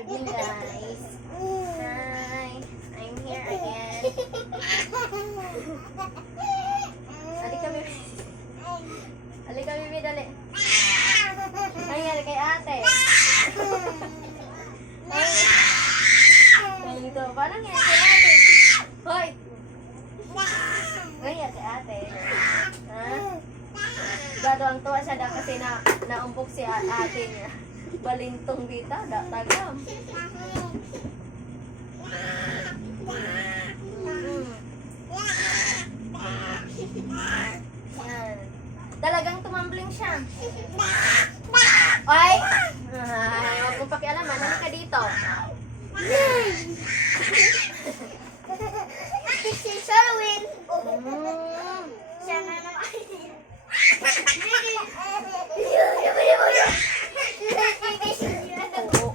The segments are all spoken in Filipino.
Evening guys. Hi. I'm here again. Halika Bibi. Halika Bibi, dali. Ay, kay ate. Ay. Ganito. Parang yan kay ate. Hoy. Ganyan kay ate. Ha? Gado ang tuwa siya daw kasi naumpok si ate niya. Balintong dito, tagam. Yan. Talagang tumambling siya. Ay! Huwag mong pakialaman. Halika dito. Si Sherwin. Siya na naman.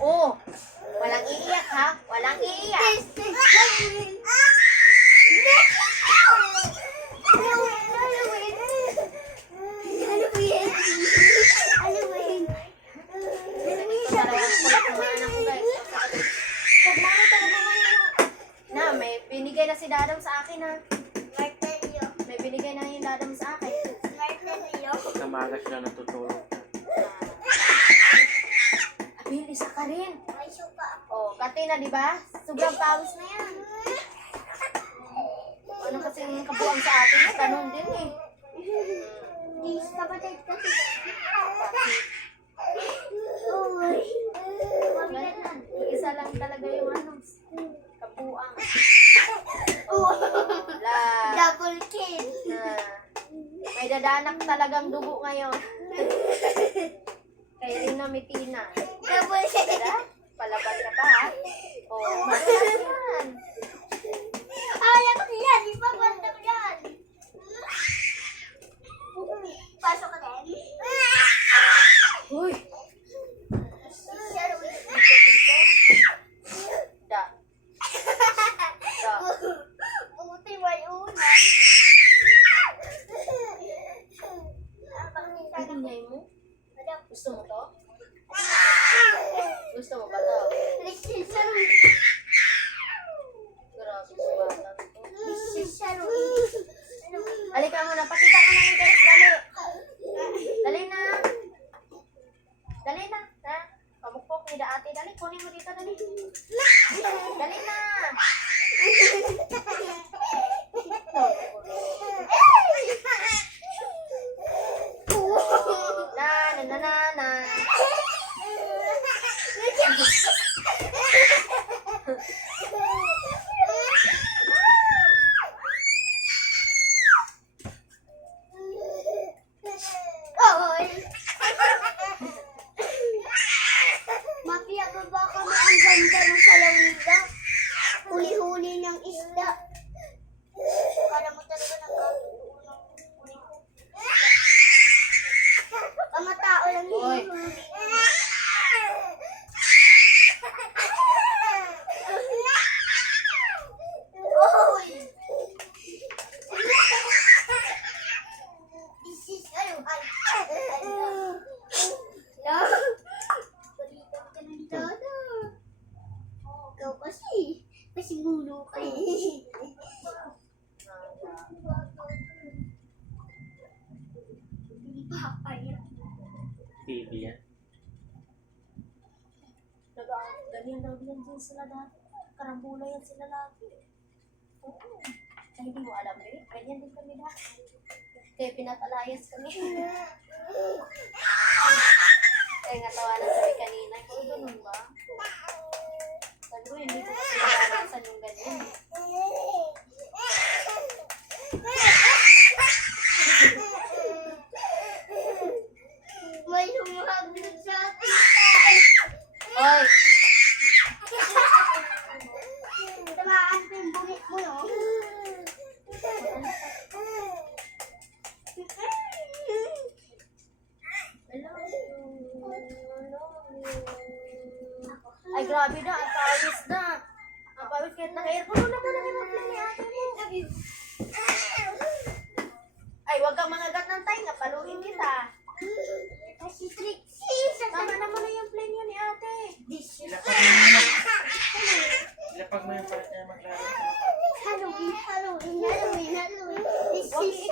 Oo. Walang iiyak ha? Walang iiyak. Na, may binigay na si Dadam sa akin ha. Martelio. May binigay na yung Dadam sa akin. Martelio. Pagkamaga sila natutulog. Abil, isa ka rin. May suka. Oh, Katina, di ba? Sobrang pawis na yan. Ano kasi yung kabuang sa atin? Tanong din eh. Di kapatid kasi. Uy. Ganyan. Isa lang talaga yung ano. Kabuang. La. Double kill. May dadanak talagang dugo ngayon. Kaya rin na mitina. Double kill. Diba? Palaban ka pa ha? Oh, madulas yan. Kaya ko yan. Di pa banda ko yan. Pasok ka din. Uy! Si Sherwin. Da. Da. Buti may unan. Ingay mo? Madam. Gusto mo to? Gusto mo ba to? Si Sherwin. Grabe sa bata to. Si Sherwin. Halika muna, pakita ka namin guys, dali. Dali na. Dali na, ha? Pamukpok ni da ate, dali, kunin mo dito, dali. Dali na. Na, na, na, na, na. Oy! Mafia ba ba kami ang ganda ng salawida? Huli-huli ng isda. Kala mo talaga nagkakaunang huli. Mga tao lang Oy. huli. Oy! This is ano? Balikan ka ng dada. Ikaw kasi mulo ka eh. Hindi pa kaya. TV yan. Ganyan daw din sila dati. Karambula yan sila lagi. Oo. Kaya hindi mo alam eh. Ganyan din kami dati. Kaya pinatalayas kami. Kaya nga tawanan kami kanina. Kung ganun ba? Sabi ko, hindi ko kasi naranasan yung ganyan. May humahagod sa atin. Hoy! Tamaan ko yung bungit mo, no? Ay, grabe na. Ang pawis na. Ang pawis kahit naka-aircon. Wala ka lang yung plan ni ate mo. Ay, wag kang mangagat ng tayo. Paluin kita. Kasi Trixie, Tama naman na yung plan yun ni ate. This is Ilan ka na mo yung part niya maglaro. Halloween, Halloween, Halloween, Halloween. This Huwag is